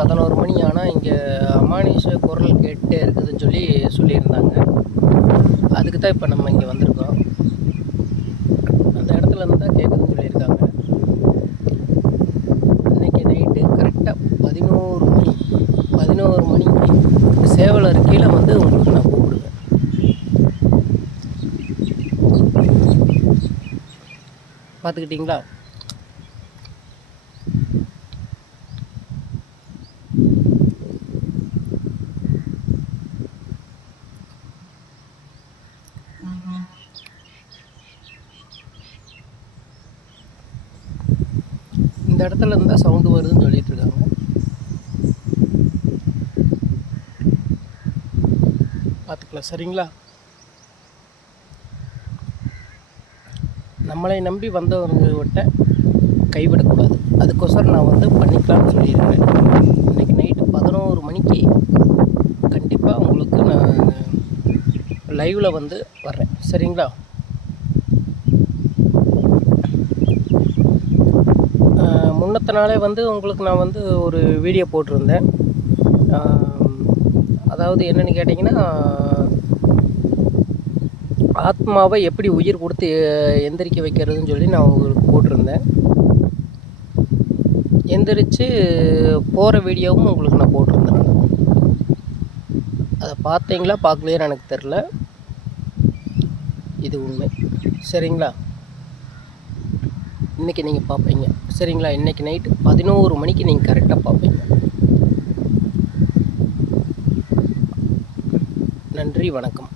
11 மணி ஆனால் இங்கே அமானுஷ குரல் கேட்டே இருக்குதுன்னு சொல்லியிருந்தாங்க. அதுக்கு தான் இப்போ நம்ம இங்கே வந்திருக்கோம். அந்த இடத்துல இருந்து தான் கேட்குதுன்னு சொல்லியிருக்காங்க. இன்றைக்கி நைட்டு கரெக்டாக 11 மணிக்கு சேவலர் கீழே வந்து உங்களுக்கு நான் கூப்பிடுவேன். பார்த்துக்கிட்டிங்களா? இந்த இடத்துல இருந்தால் சவுண்டு வருதுன்னு சொல்லிட்டு இருக்காங்க. பார்த்துக்கலாம், சரிங்களா? நம்மளை நம்பி வந்தவங்ககிட்ட கைவிடக்கூடாது. அதுக்கோசரம் நான் வந்து பண்ணிக்கலாம்னு சொல்லியிருக்கிறேன். இன்றைக்கி நைட்டு 11 மணிக்கு கண்டிப்பாக உங்களுக்கு நான் லைவில் வந்து வர்றேன், சரிங்களா? முன்னத்த நாளே வந்து உங்களுக்கு நான் வந்து ஒரு வீடியோ போட்டிருந்தேன். அதாவது என்னென்னு கேட்டிங்கன்னா, ஆத்மாவை எப்படி உயிர் கொடுத்து எந்திரிக்க வைக்கிறதுன்னு சொல்லி நான் உங்களுக்கு போட்டிருந்தேன். எந்திரிச்சு போகிற வீடியோவும் உங்களுக்கு நான் போட்டிருந்தேன். அதை பார்த்தீங்களா பார்க்கலையான்னு எனக்கு தெரில. இது உண்மை, சரிங்களா? இன்றைக்கி நீங்கள் பார்ப்பீங்க, சரிங்களா? இன்றைக்கி நைட்டு 11 மணிக்கு நீங்கள் கரெக்டாக பார்ப்பீங்க. நன்றி, வணக்கம்.